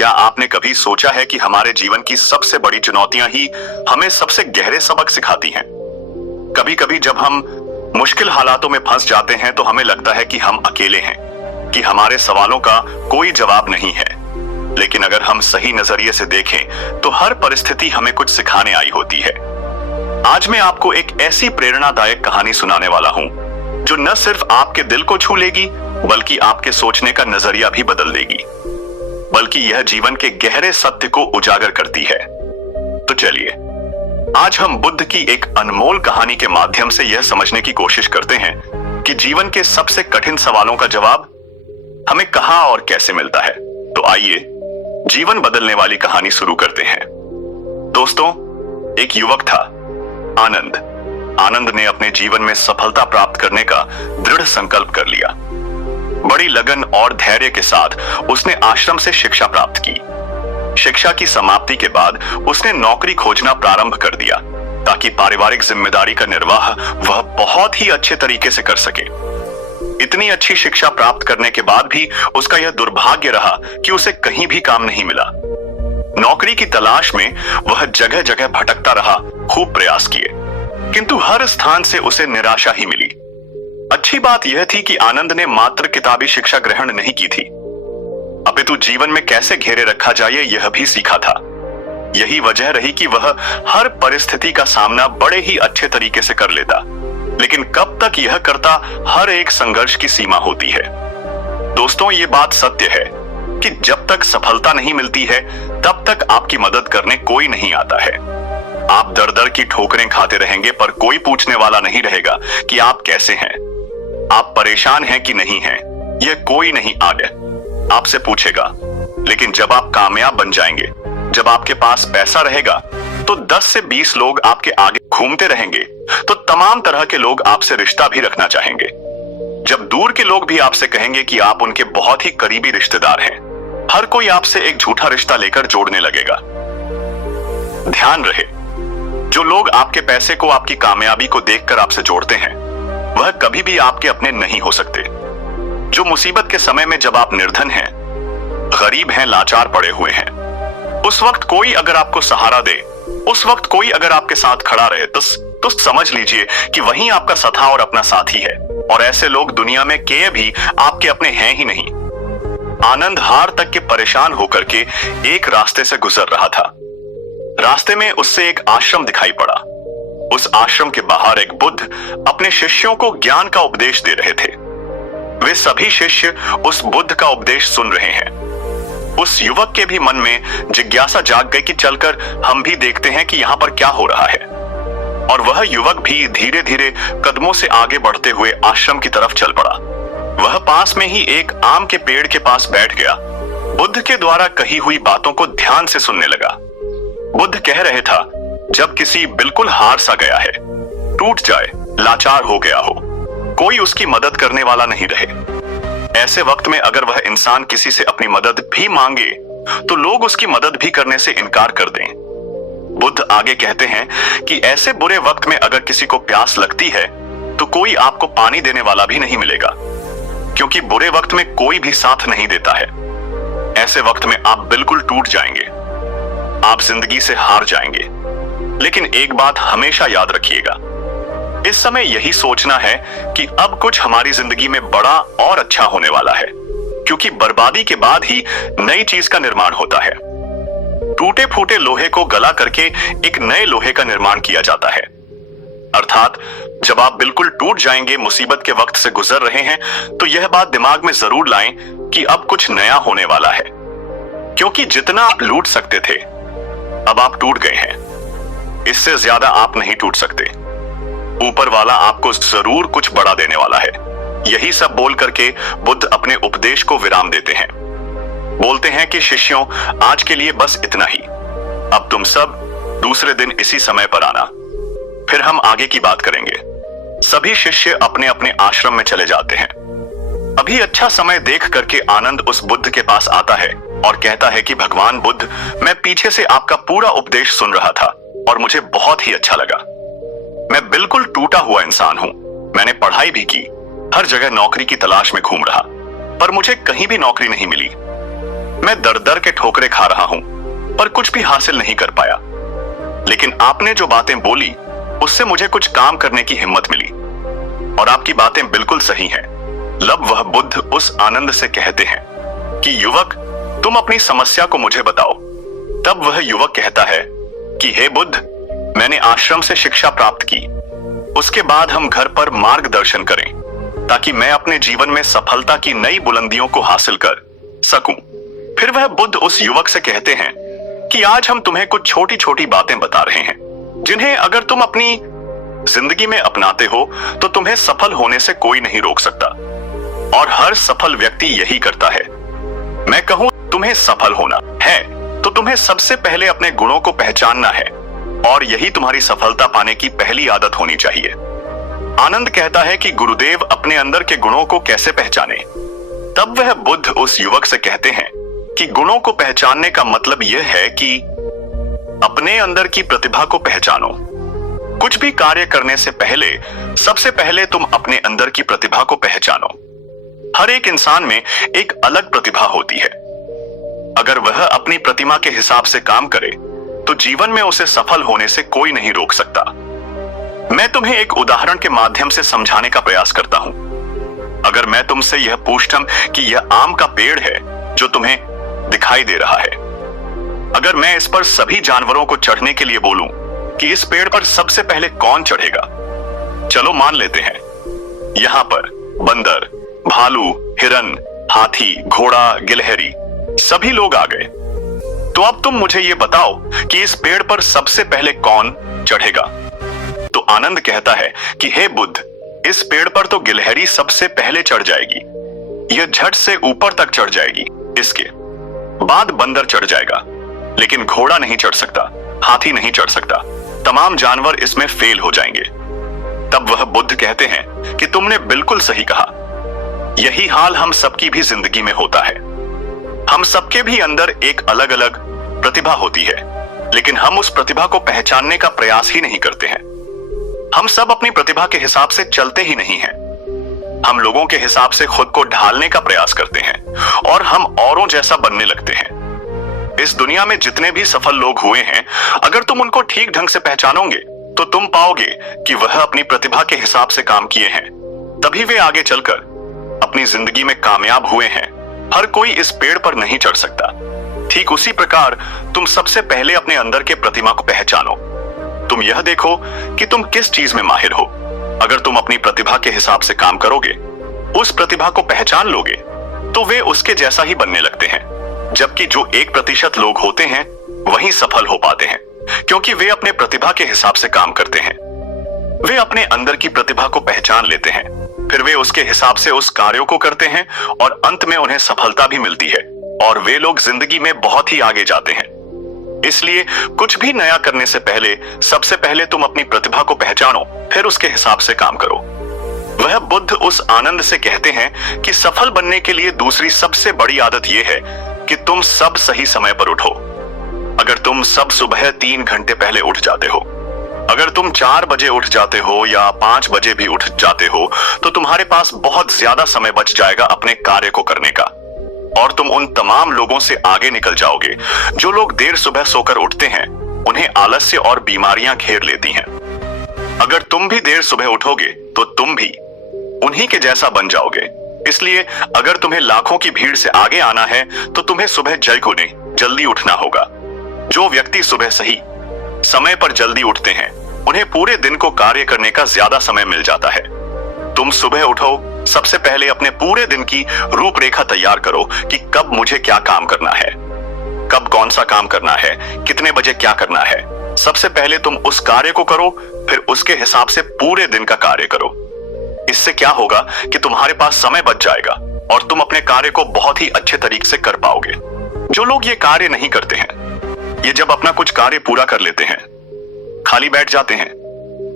क्या आपने कभी सोचा है कि हमारे जीवन की सबसे बड़ी चुनौतियां ही हमें सबसे गहरे सबक सिखाती हैं? कभी कभी जब हम मुश्किल हालातों में फंस जाते हैं तो हमें लगता है कि हम अकेले हैं, कि हमारे सवालों का कोई जवाब नहीं है। लेकिन अगर हम सही नजरिए से देखें तो हर परिस्थिति हमें कुछ सिखाने आई होती है। आज मैं आपको एक ऐसी प्रेरणादायक कहानी सुनाने वाला हूं जो न सिर्फ आपके दिल को छू लेगी बल्कि आपके सोचने का नजरिया भी बदल देगी, बल्कि यह जीवन के गहरे सत्य को उजागर करती है। तो चलिए आज हम बुद्ध की एक अनमोल कहानी के माध्यम से यह समझने की कोशिश करते हैं कि जीवन के सबसे कठिन सवालों का जवाब हमें कहां और कैसे मिलता है। तो आइए जीवन बदलने वाली कहानी शुरू करते हैं। दोस्तों, एक युवक था, आनंद। आनंद ने अपने जीवन में सफलता प्राप्त करने का दृढ़ संकल्प कर लिया। बड़ी लगन और धैर्य के साथ उसने आश्रम से शिक्षा प्राप्त की। शिक्षा की समाप्ति के बाद उसने नौकरी खोजना प्रारंभ कर दिया ताकि पारिवारिक जिम्मेदारी का निर्वाह वह बहुत ही अच्छे तरीके से कर सके। इतनी अच्छी शिक्षा प्राप्त करने के बाद भी उसका यह दुर्भाग्य रहा कि उसे कहीं भी काम नहीं मिला। नौकरी की तलाश में वह जगह जगह भटकता रहा, खूब प्रयास किए, किंतु हर स्थान से उसे निराशा ही मिली। अच्छी बात यह थी कि आनंद ने मात्र किताबी शिक्षा ग्रहण नहीं की थी, अपितु जीवन में कैसे घेरे रखा जाए यह भी सीखा था। यही वजह रही कि वह हर परिस्थिति का सामना बड़े ही अच्छे तरीके से कर लेता। लेकिन कब तक यह करता, हर एक संघर्ष की सीमा होती है। दोस्तों, ये बात सत्य है कि जब तक सफलता नहीं मिलती है तब तक आपकी मदद करने कोई नहीं आता है। आप दर दर की ठोकरें खाते रहेंगे पर कोई पूछने वाला नहीं रहेगा कि आप कैसे हैं, आप परेशान हैं कि नहीं हैं, यह कोई नहीं आगे आपसे पूछेगा। लेकिन जब आप कामयाब बन जाएंगे, जब आपके पास पैसा रहेगा, तो 10 से 20 लोग आपके आगे घूमते रहेंगे, तो तमाम तरह के लोग आपसे रिश्ता भी रखना चाहेंगे। जब दूर के लोग भी आपसे कहेंगे कि आप उनके बहुत ही करीबी रिश्तेदार हैं, हर कोई आपसे एक झूठा रिश्ता लेकर जोड़ने लगेगा। ध्यान रहे, जो लोग आपके पैसे को, आपकी कामयाबी को देखकर आपसे जोड़ते हैं, वह कभी भी आपके अपने नहीं हो सकते। जो मुसीबत के समय में जब आप निर्धन हैं, गरीब हैं, लाचार पड़े हुए हैं, उस वक्त कोई अगर आपको सहारा दे, उस वक्त कोई अगर आपके साथ खड़ा रहे, तो समझ लीजिए कि वही आपका सथा और अपना साथी है। और ऐसे लोग दुनिया में के भी आपके अपने हैं ही नहीं। आनंद हार तक के परेशान होकर के एक रास्ते से गुजर रहा था। रास्ते में उससे एक आश्रम दिखाई पड़ा। उस आश्रम के बाहर एक बुद्ध अपने शिष्यों को ज्ञान का उपदेश दे रहे थे। वे सभी शिष्य उस बुद्ध का उपदेश सुन रहे हैं। उस युवक के भी मन में जिज्ञासा जाग गई कि चलकर हम भी देखते हैं कि यहाँ पर क्या हो रहा है। और वह युवक भी धीरे धीरे कदमों से आगे बढ़ते हुए आश्रम की तरफ चल पड़ा। वह पास में ही एक आम के पेड़ के पास बैठ गया। बुद्ध के द्वारा कही हुई बातों को ध्यान से सुनने लगा। बुद्ध कह रहे था, जब किसी बिल्कुल हार सा गया है, टूट जाए, लाचार हो गया हो, कोई उसकी मदद करने वाला नहीं रहे, ऐसे वक्त में अगर वह इंसान किसी से अपनी मदद भी मांगे तो लोग उसकी मदद भी करने से इनकार कर दें। बुद्ध आगे कहते हैं कि ऐसे बुरे वक्त में अगर किसी को प्यास लगती है तो कोई आपको पानी देने वाला भी नहीं मिलेगा, क्योंकि बुरे वक्त में कोई भी साथ नहीं देता है। ऐसे वक्त में आप बिल्कुल टूट जाएंगे, आप जिंदगी से हार जाएंगे। लेकिन एक बात हमेशा याद रखिएगा, इस समय यही सोचना है कि अब कुछ हमारी जिंदगी में बड़ा और अच्छा होने वाला है, क्योंकि बर्बादी के बाद ही नई चीज का निर्माण होता है। टूटे फूटे लोहे को गला करके एक नए लोहे का निर्माण किया जाता है। अर्थात जब आप बिल्कुल टूट जाएंगे, मुसीबत के वक्त से गुजर रहे हैं, तो यह बात दिमाग में जरूर लाएं कि अब कुछ नया होने वाला है, क्योंकि जितना आप लूट सकते थे अब आप टूट गए हैं। इससे ज्यादा आप नहीं टूट सकते। ऊपर वाला आपको जरूर कुछ बड़ा देने वाला है। यही सब बोल करके बुद्ध अपने उपदेश को विराम देते हैं। बोलते हैं कि शिष्यों, आज के लिए बस इतना ही। अब तुम सब दूसरे दिन इसी समय पर आना, फिर हम आगे की बात करेंगे। सभी शिष्य अपने अपने आश्रम में चले जाते हैं। अभी अच्छा समय देख करके आनंद उस बुद्ध के पास आता है और कहता है कि भगवान बुद्ध, मैं पीछे से आपका पूरा उपदेश सुन रहा था और मुझे बहुत ही अच्छा लगा। मैं बिल्कुल टूटा हुआ इंसान हूं। मैंने पढ़ाई भी की, हर जगह नौकरी की तलाश में घूम रहा, पर मुझे कहीं भी नौकरी नहीं मिली। मैं दर दर के ठोकरे खा रहा हूं, पर कुछ भी हासिल नहीं कर पाया। लेकिन आपने जो बातें बोली उससे मुझे कुछ काम करने की हिम्मत मिली। और आपकी बातें बिल्कुल सही हैं। लब वह बुद्ध उस आनंद से कहते हैं कि युवक, तुम अपनी समस्या को मुझे बताओ। तब वह युवक कहता है कि हे बुद्ध, मैंने आश्रम से शिक्षा प्राप्त की। उसके बाद हम घर पर मार्गदर्शन करें ताकि मैं अपने जीवन में सफलता की नई बुलंदियों को हासिल कर सकूं। फिर वह बुद्ध उस युवक से कहते हैं कि आज हम तुम्हें कुछ छोटी छोटी बातें बता रहे हैं जिन्हें अगर तुम अपनी जिंदगी में अपनाते हो तो तुम्हें सफल होने से कोई नहीं रोक सकता। और हर सफल व्यक्ति यही करता है। मैं कहूं तुम्हें सफल होना है तो तुम्हें सबसे पहले अपने गुणों को पहचानना है, और यही तुम्हारी सफलता पाने की पहली आदत होनी चाहिए। आनंद कहता है कि गुरुदेव अपने अंदर के गुणों को कैसे पहचाने। तब वह बुद्ध उस युवक से कहते हैं कि गुणों को पहचानने का मतलब यह है कि अपने अंदर की प्रतिभा को पहचानो। कुछ भी कार्य करने से पहले सबसे पहले तुम अपने अंदर की प्रतिभा को पहचानो। हर एक इंसान में एक अलग प्रतिभा होती है। अगर वह अपनी प्रतिभा के हिसाब से काम करे तो जीवन में उसे सफल होने से कोई नहीं रोक सकता। मैं तुम्हें एक उदाहरण के माध्यम से समझाने का प्रयास करता हूं। अगर मैं तुमसे यह पूछता कि यह आम का पेड़ है जो तुम्हें दिखाई दे रहा है, अगर मैं इस पर सभी जानवरों को चढ़ने के लिए बोलूं कि इस पेड़ पर सबसे पहले कौन चढ़ेगा? चलो मान लेते हैं यहां पर बंदर, भालू, हिरन, हाथी, घोड़ा, गिलहरी सभी लोग आ गए। तो अब तुम मुझे यह बताओ कि इस पेड़ पर सबसे पहले कौन चढ़ेगा? तो आनंद कहता है कि हे बुद्ध, इस पेड़ पर तो गिलहरी सबसे पहले चढ़ जाएगी। यह झट से ऊपर तक चढ़ जाएगी। इसके बाद बंदर चढ़ जाएगा, लेकिन घोड़ा नहीं चढ़ सकता, हाथी नहीं चढ़ सकता। तमाम जानवर इसमें फेल हो जाएंगे। तब वह बुद्ध कहते हैं कि तुमने बिल्कुल सही कहा। यही हाल हम सबकी भी जिंदगी में होता है। हम सबके भी अंदर एक अलग अलग प्रतिभा होती है, लेकिन हम उस प्रतिभा को पहचानने का प्रयास ही नहीं करते हैं। हम सब अपनी प्रतिभा के हिसाब से चलते ही नहीं हैं। हम लोगों के हिसाब से खुद को ढालने का प्रयास करते हैं और हम औरों जैसा बनने लगते हैं। इस दुनिया में जितने भी सफल लोग हुए हैं, अगर तुम उनको ठीक ढंग से पहचानोगे तो तुम पाओगे कि वह अपनी प्रतिभा के हिसाब से काम किए हैं, तभी वे आगे चलकर अपनी जिंदगी में कामयाब हुए हैं। हर कोई इस पेड़ पर नहीं चढ़ सकता। ठीक उसी प्रकार तुम सबसे पहले अपने अंदर के प्रतिभा को पहचानो। तुम यह देखो कि तुम किस चीज में माहिर हो। अगर तुम अपनी प्रतिभा के हिसाब से काम करोगे, उस प्रतिभा को पहचान लोगे, तो वे उसके जैसा ही बनने लगते हैं। जबकि जो 1% लोग होते हैं वही सफल हो पाते हैं, क्योंकि वे अपने प्रतिभा के हिसाब से काम करते हैं। वे अपने अंदर की प्रतिभा को पहचान लेते हैं, फिर वे उसके हिसाब से उस कार्यों को करते हैं और अंत में उन्हें सफलता भी मिलती है और वे लोग जिंदगी में बहुत ही आगे जाते हैं। इसलिए कुछ भी नया करने से पहले सबसे पहले तुम अपनी प्रतिभा को पहचानो, फिर उसके हिसाब से काम करो। वह बुद्ध उस आनंद से कहते हैं कि सफल बनने के लिए दूसरी सबसे बड़ी आदत यह है कि तुम सब सही समय पर उठो। अगर तुम सब सुबह 3 घंटे पहले उठ जाते हो, अगर तुम 4 बजे उठ जाते हो या 5 बजे भी उठ जाते हो, तो तुम्हारे पास बहुत ज्यादा समय बच जाएगा अपने कार्य को करने का, और तुम उन तमाम लोगों से आगे निकल जाओगे जो लोग देर सुबह सोकर उठते हैं। उन्हें आलस्य और बीमारियां घेर लेती हैं। अगर तुम भी देर सुबह उठोगे तो तुम भी उन्हीं के जैसा बन जाओगे। इसलिए अगर तुम्हें लाखों की भीड़ से आगे आना है तो तुम्हें सुबह जल्दी उठना होगा। जो व्यक्ति सुबह सही समय पर जल्दी उठते हैं, उन्हें पूरे दिन को कार्य करने का ज्यादा समय मिल जाता है। तुम सुबह उठो, सबसे पहले अपने पूरे दिन की रूपरेखा तैयार करो कि कब मुझे क्या काम करना है, कब कौन सा काम करना है, कितने बजे क्या करना है। सबसे पहले तुम उस कार्य को करो, फिर उसके हिसाब से पूरे दिन का कार्य करो। इससे क्या होगा कि तुम्हारे पास समय बच जाएगा और तुम अपने कार्य को बहुत ही अच्छे तरीके से कर पाओगे। जो लोग ये कार्य नहीं करते हैं, ये जब अपना कुछ कार्य पूरा कर लेते हैं, खाली बैठ जाते हैं,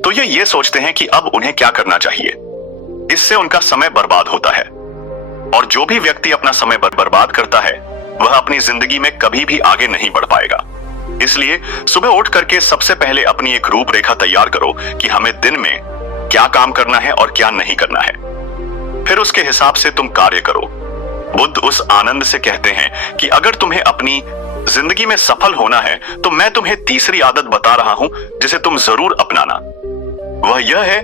तो ये सोचते हैं कि अब उन्हें क्या करना चाहिए। इससे उनका समय बर्बाद होता है, और जो भी व्यक्ति अपना समय बर्बाद करता है वह अपनी जिंदगी में कभी भी आगे नहीं बढ़ पाएगा। इसलिए सुबह उठ करके सबसे पहले अपनी एक रूपरेखा तैयार करो कि हमें दिन में क्या काम करना है और क्या नहीं करना है। फिर उसके हिसाब से तुम कार्य करो। बुद्ध उस आनंद से कहते हैं कि अगर तुम्हें अपनी जिंदगी में सफल होना है तो मैं तुम्हें तीसरी आदत बता रहा हूं जिसे तुम जरूर अपनाना। वह यह है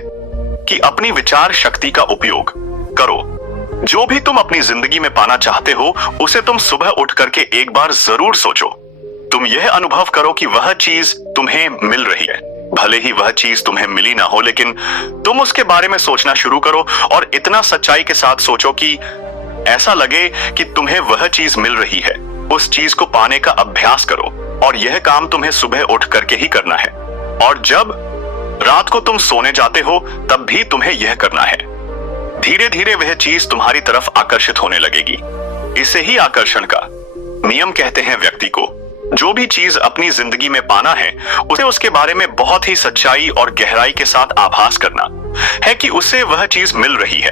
कि अपनी विचार शक्ति का उपयोग करो। जो भी तुम अपनी जिंदगी में पाना चाहते हो उसे तुम सुबह उठ करके एक बार जरूर सोचो। तुम यह अनुभव करो कि वह चीज तुम्हें मिल रही है। भले ही वह चीज तुम्हें मिली ना हो, लेकिन तुम उसके बारे में सोचना शुरू करो और इतना सच्चाई के साथ सोचो कि ऐसा लगे कि तुम्हें वह चीज मिल रही है। उस चीज को पाने का अभ्यास करो और यह काम तुम्हें सुबह उठ करके ही करना है। और जब रात को तुम सोने जाते हो तब भी तुम्हें यह करना है। धीरे धीरे वह चीज तुम्हारी तरफ आकर्षित होने लगेगी। इसे ही आकर्षण का नियम कहते हैं। व्यक्ति को जो भी चीज अपनी जिंदगी में पाना है उसे उसके बारे में बहुत ही सच्चाई और गहराई के साथ आभास करना है कि उसे वह चीज मिल रही है।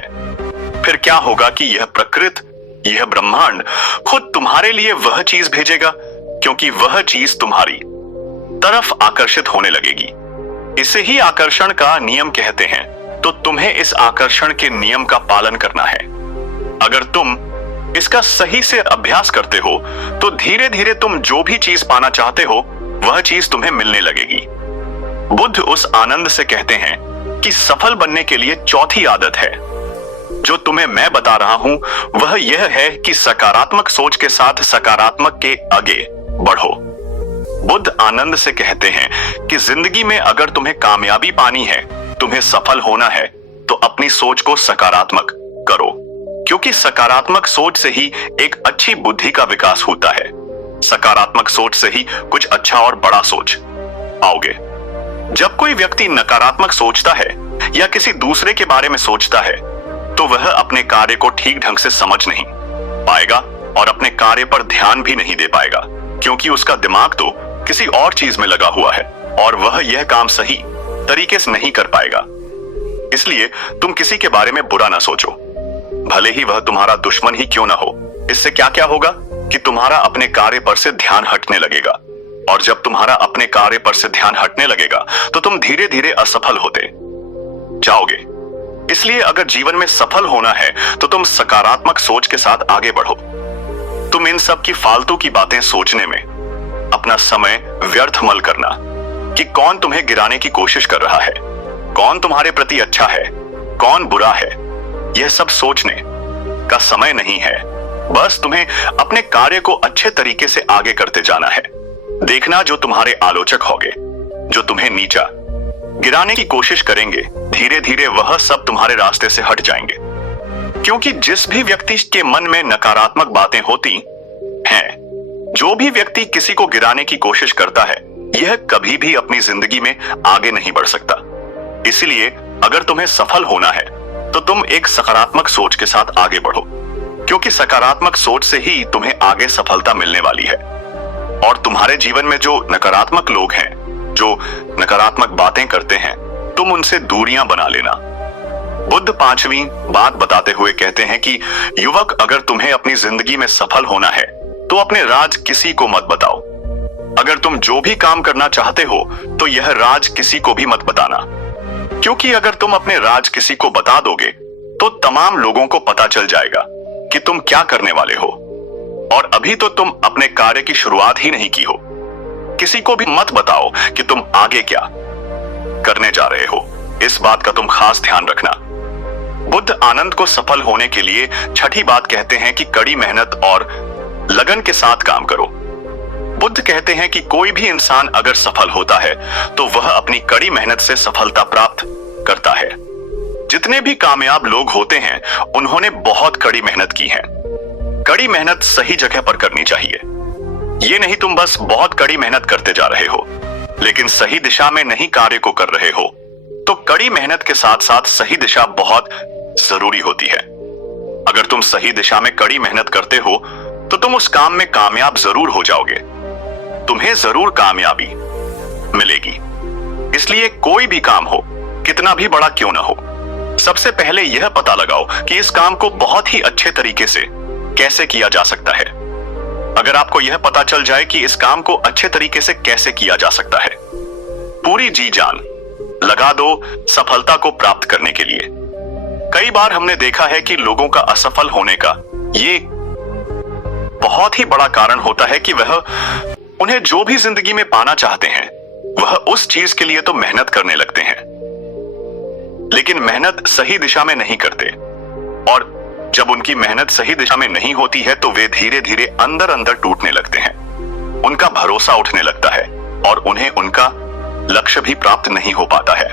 फिर क्या होगा कि यह प्रकृति, यह ब्रह्मांड खुद तुम्हारे लिए वह चीज भेजेगा, क्योंकि वह चीज तुम्हारी तरफ आकर्षित होने लगेगी। इसे ही आकर्षण का नियम कहते हैं। तो तुम्हें इस आकर्षण के नियम का पालन करना है। अगर तुम इसका सही से अभ्यास करते हो तो धीरे धीरे तुम जो भी चीज पाना चाहते हो वह चीज तुम्हें मिलने लगेगी। बुद्ध उस आनंद से कहते हैं कि सफल बनने के लिए चौथी आदत है जो तुम्हें मैं बता रहा हूं, वह यह है कि सकारात्मक सोच के साथ सकारात्मक के आगे बढ़ो। बुद्ध आनंद से कहते हैं कि जिंदगी में अगर तुम्हें कामयाबी पानी है, तुम्हें सफल होना है, तो अपनी सोच को सकारात्मक करो, क्योंकि सकारात्मक सोच से ही एक अच्छी बुद्धि का विकास होता है। सकारात्मक सोच से ही कुछ अच्छा और बड़ा सोच आओगे। जब कोई व्यक्ति नकारात्मक सोचता है या किसी दूसरे के बारे में सोचता है तो वह अपने कार्य को ठीक ढंग से समझ नहीं पाएगा और अपने कार्य पर ध्यान भी नहीं दे पाएगा, क्योंकि उसका दिमाग तो किसी और चीज में लगा हुआ है और वह यह काम सही तरीके से नहीं कर पाएगा। इसलिए तुम किसी के बारे में बुरा ना सोचो, भले ही वह तुम्हारा दुश्मन ही क्यों ना हो। इससे क्या क्या होगा कि तुम्हारा अपने कार्य पर से ध्यान हटने लगेगा, और जब तुम्हारा अपने कार्य पर से ध्यान हटने लगेगा तो तुम धीरे धीरे असफल होते जाओगे। इसलिए अगर जीवन में सफल होना है तो तुम सकारात्मक सोच के साथ आगे बढ़ो। तुम इन सब की फालतू की बातें सोचने में अपना समय व्यर्थ मत करना कि कौन तुम्हें गिराने की कोशिश कर रहा है, कौन तुम्हारे प्रति अच्छा है, कौन बुरा है। यह सब सोचने का समय नहीं है। बस तुम्हें अपने कार्य को अच्छे तरीके से आगे करते जाना है। देखना जो तुम्हारे आलोचक होंगे, जो तुम्हें नीचा गिराने की कोशिश करेंगे, धीरे धीरे वह सब तुम्हारे रास्ते से हट जाएंगे, क्योंकि जिस भी व्यक्ति के मन में नकारात्मक बातें होती हैं, जो भी व्यक्ति किसी को गिराने की कोशिश करता है, यह कभी भी अपनी जिंदगी में आगे नहीं बढ़ सकता। इसलिए अगर तुम्हें सफल होना है तो तुम एक सकारात्मक सोच के साथ आगे बढ़ो, क्योंकि सकारात्मक सोच से ही तुम्हें आगे सफलता मिलने वाली है। और तुम्हारे जीवन में जो नकारात्मक लोग हैं, जो नकारात्मक बातें करते हैं, तुम उनसे दूरियां बना लेना। बुद्ध पांचवी बात बताते हुए कहते हैं कि युवक, अगर तुम्हें अपनी जिंदगी में सफल होना है तो अपने राज किसी को मत बताओ। अगर तुम जो भी काम करना चाहते हो तो यह राज किसी को भी मत बताना, क्योंकि अगर तुम अपने राज किसी को बता दोगे तो तमाम लोगों को पता चल जाएगा कि तुम क्या करने वाले हो, और अभी तो तुम अपने कार्य की शुरुआत ही नहीं की हो। किसी को भी मत बताओ कि तुम आगे क्या करने जा रहे हो। इस बात का तुम खास ध्यान रखना। बुद्ध आनंद को सफल होने के लिए छठी बात कहते हैं कि कड़ी मेहनत और लगन के साथ काम करो। बुद्ध कहते हैं कि कोई भी इंसान अगर सफल होता है तो वह अपनी कड़ी मेहनत से सफलता प्राप्त करता है। जितने भी कामयाब लोग होते हैं उन्होंने बहुत कड़ी मेहनत की है। कड़ी मेहनत सही जगह पर करनी चाहिए। ये नहीं तुम बस बहुत कड़ी मेहनत करते जा रहे हो लेकिन सही दिशा में नहीं कार्य को कर रहे हो। तो कड़ी मेहनत के साथ साथ सही दिशा बहुत जरूरी होती है। अगर तुम सही दिशा में कड़ी मेहनत करते हो तो तुम उस काम में कामयाब जरूर हो जाओगे, तुम्हें जरूर कामयाबी मिलेगी। इसलिए कोई भी काम हो, कितना भी बड़ा क्यों ना हो, सबसे पहले यह पता लगाओ कि इस काम को बहुत ही अच्छे तरीके से कैसे किया जा सकता है। अगर आपको यह पता चल जाए कि इस काम को अच्छे तरीके से कैसे किया जा सकता है, पूरी जी जान लगा दो सफलता को प्राप्त करने के लिए। कई बार हमने देखा है कि लोगों का असफल होने का ये बहुत ही बड़ा कारण होता है कि वह उन्हें जो भी जिंदगी में पाना चाहते हैं वह उस चीज के लिए तो मेहनत करने लगते हैं, लेकिन मेहनत सही दिशा में नहीं करते। और जब उनकी मेहनत सही दिशा में नहीं होती है तो वे धीरे धीरे अंदर अंदर टूटने लगते हैं, उनका भरोसा उठने लगता है और उन्हें उनका लक्ष्य भी प्राप्त नहीं हो पाता है।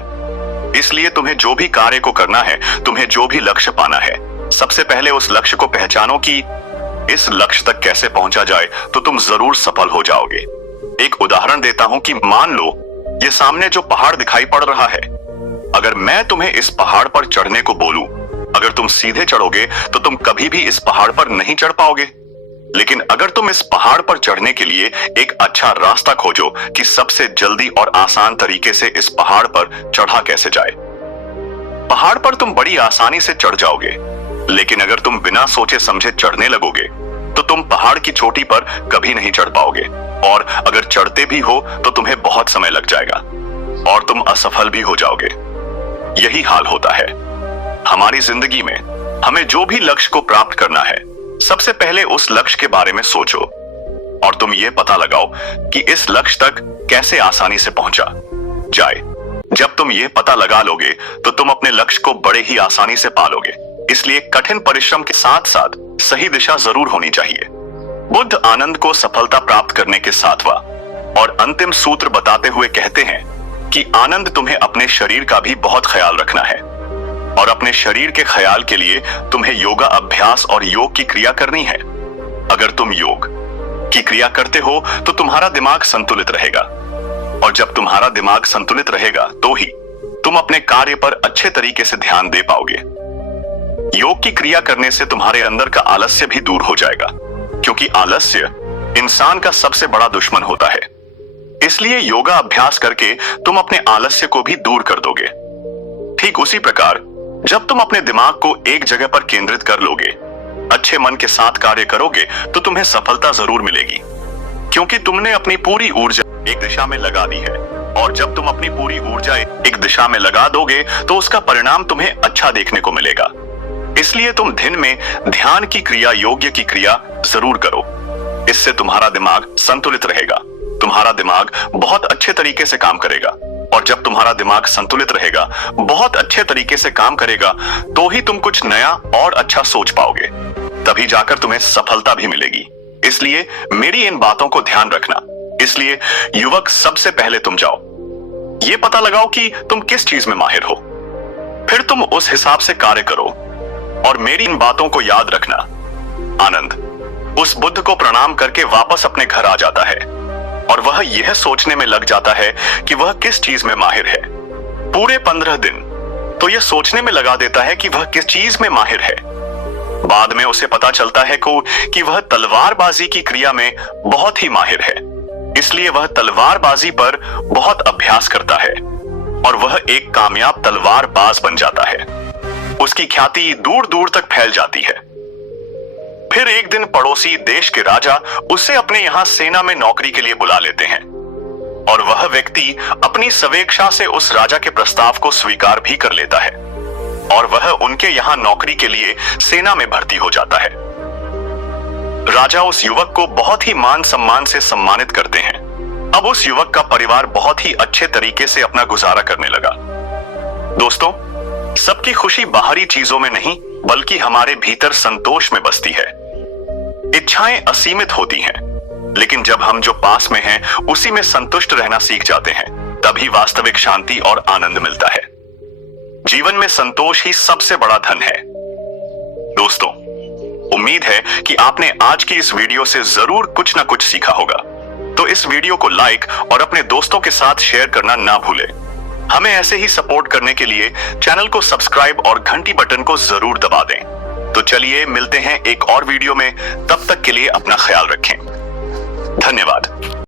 इसलिए तुम्हें जो भी कार्य को करना है, तुम्हें जो भी लक्ष्य पाना है, सबसे पहले उस लक्ष्य को पहचानो कि इस लक्ष्य तक कैसे पहुंचा जाए तो तुम जरूर सफल हो जाओगे। एक उदाहरण देता हूं कि मान लो ये सामने जो पहाड़ दिखाई पड़ रहा है, अगर मैं तुम्हें इस पहाड़ पर चढ़ने को बोलूं, अगर तुम सीधे चढ़ोगे तो तुम कभी भी इस पहाड़ पर नहीं चढ़ पाओगे। लेकिन अगर तुम इस पहाड़ पर चढ़ने के लिए एक अच्छा रास्ता खोजो कि सबसे जल्दी और आसान तरीके से इस पहाड़ पर चढ़ा कैसे जाए, पहाड़ पर तुम बड़ी आसानी से चढ़ जाओगे। लेकिन अगर तुम बिना सोचे समझे चढ़ने लगोगे तो तुम पहाड़ की चोटी पर कभी नहीं चढ़ पाओगे, और अगर चढ़ते भी हो तो तुम्हें बहुत समय लग जाएगा और तुम असफल भी हो जाओगे। यही हाल होता है हमारी जिंदगी में। हमें जो भी लक्ष्य को प्राप्त करना है, सबसे पहले उस लक्ष्य के बारे में सोचो और तुम ये पता लगाओ कि इस लक्ष्य तक कैसे आसानी से पहुंचा जाए। जब तुम ये पता लगा लोगे तो तुम अपने लक्ष्य को बड़े ही आसानी से पालोगे। इसलिए कठिन परिश्रम के साथ साथ सही दिशा जरूर होनी चाहिए। बुद्ध आनंद को सफलता प्राप्त करने के सातवां और अंतिम सूत्र बताते हुए कहते हैं कि आनंद तुम्हें अपने शरीर का भी बहुत ख्याल रखना है, और अपने शरीर के ख्याल के लिए तुम्हें योगा अभ्यास और योग की क्रिया करनी है। अगर तुम योग की क्रिया करते हो तो तुम्हारा दिमाग संतुलित रहेगा, और जब तुम्हारा दिमाग संतुलित रहेगा तो ही तुम अपने कार्य पर अच्छे तरीके से ध्यान दे पाओगे। योग की क्रिया करने से तुम्हारे अंदर का आलस्य भी दूर हो जाएगा, क्योंकि आलस्य इंसान का सबसे बड़ा दुश्मन होता है। इसलिए योगा अभ्यास करके तुम अपने आलस्य को भी दूर कर दोगे। ठीक उसी प्रकार जब तुम अपने दिमाग को एक जगह पर केंद्रित कर लोगे, अच्छे मन के साथ कार्य करोगे तो तुम्हें सफलता जरूर मिलेगी, क्योंकि तुमने अपनी पूरी ऊर्जा एक दिशा में लगा दी है। और जब तुम अपनी पूरी ऊर्जा एक दिशा में लगा दोगे तो उसका परिणाम तुम्हें अच्छा देखने को मिलेगा। इसलिए तुम दिन में ध्यान की क्रिया, योग्य की क्रिया जरूर करो। इससे तुम्हारा दिमाग संतुलित रहेगा, तुम्हारा दिमाग बहुत अच्छे तरीके से काम करेगा, और जब तुम्हारा दिमाग संतुलित रहेगा, बहुत अच्छे तरीके से काम करेगा, तो ही तुम कुछ नया और अच्छा सोच पाओगे। तभी जाकर तुम्हें सफलता भी मिलेगी। इसलिए मेरी इन बातों को ध्यान रखना। इसलिए युवक, सबसे पहले तुम जाओ, ये पता लगाओ कि तुम किस चीज में माहिर हो, फिर तुम उस हिसाब से कार्य करो। और मेरी इन बातों को याद रखना। आनंद उस बुद्ध को प्रणाम करके वापस अपने घर आ जाता है, और वह यह सोचने में लग जाता है कि वह किस चीज में माहिर है। पूरे 15 दिन तो यह सोचने में लगा देता है कि वह किस चीज में माहिर है। बाद में उसे पता चलता है कि वह तलवारबाजी की क्रिया में बहुत ही माहिर है। इसलिए वह तलवारबाजी पर बहुत अभ्यास करता है और वह एक कामयाब तलवारबाज बन जाता है। उसकी ख्याति दूर दूर तक फैल जाती है। फिर एक दिन पड़ोसी देश के राजा उसे अपने यहां सेना में नौकरी के लिए बुला लेते हैं, और वह व्यक्ति अपनी स्वेच्छा से उस राजा के प्रस्ताव को स्वीकार भी कर लेता है, और वह उनके यहां नौकरी के लिए सेना में भर्ती हो जाता है। राजा उस युवक को बहुत ही मान सम्मान से सम्मानित करते हैं। अब उस युवक का परिवार बहुत ही अच्छे तरीके से अपना गुजारा करने लगा। दोस्तों, सबकी खुशी बाहरी चीजों में नहीं बल्कि हमारे भीतर संतोष में बसती है। इच्छाएं असीमित होती हैं, लेकिन जब हम जो पास में हैं उसी में संतुष्ट रहना सीख जाते हैं, तभी वास्तविक शांति और आनंद मिलता है। जीवन में संतोष ही सबसे बड़ा धन है। दोस्तों, उम्मीद है कि आपने आज की इस वीडियो से जरूर कुछ ना कुछ सीखा होगा। तो इस वीडियो को लाइक और अपने दोस्तों के साथ शेयर करना ना भूलें। हमें ऐसे ही सपोर्ट करने के लिए चैनल को सब्सक्राइब और घंटी बटन को जरूर दबा दें। तो चलिए मिलते हैं एक और वीडियो में, तब तक के लिए अपना ख्याल रखें। धन्यवाद।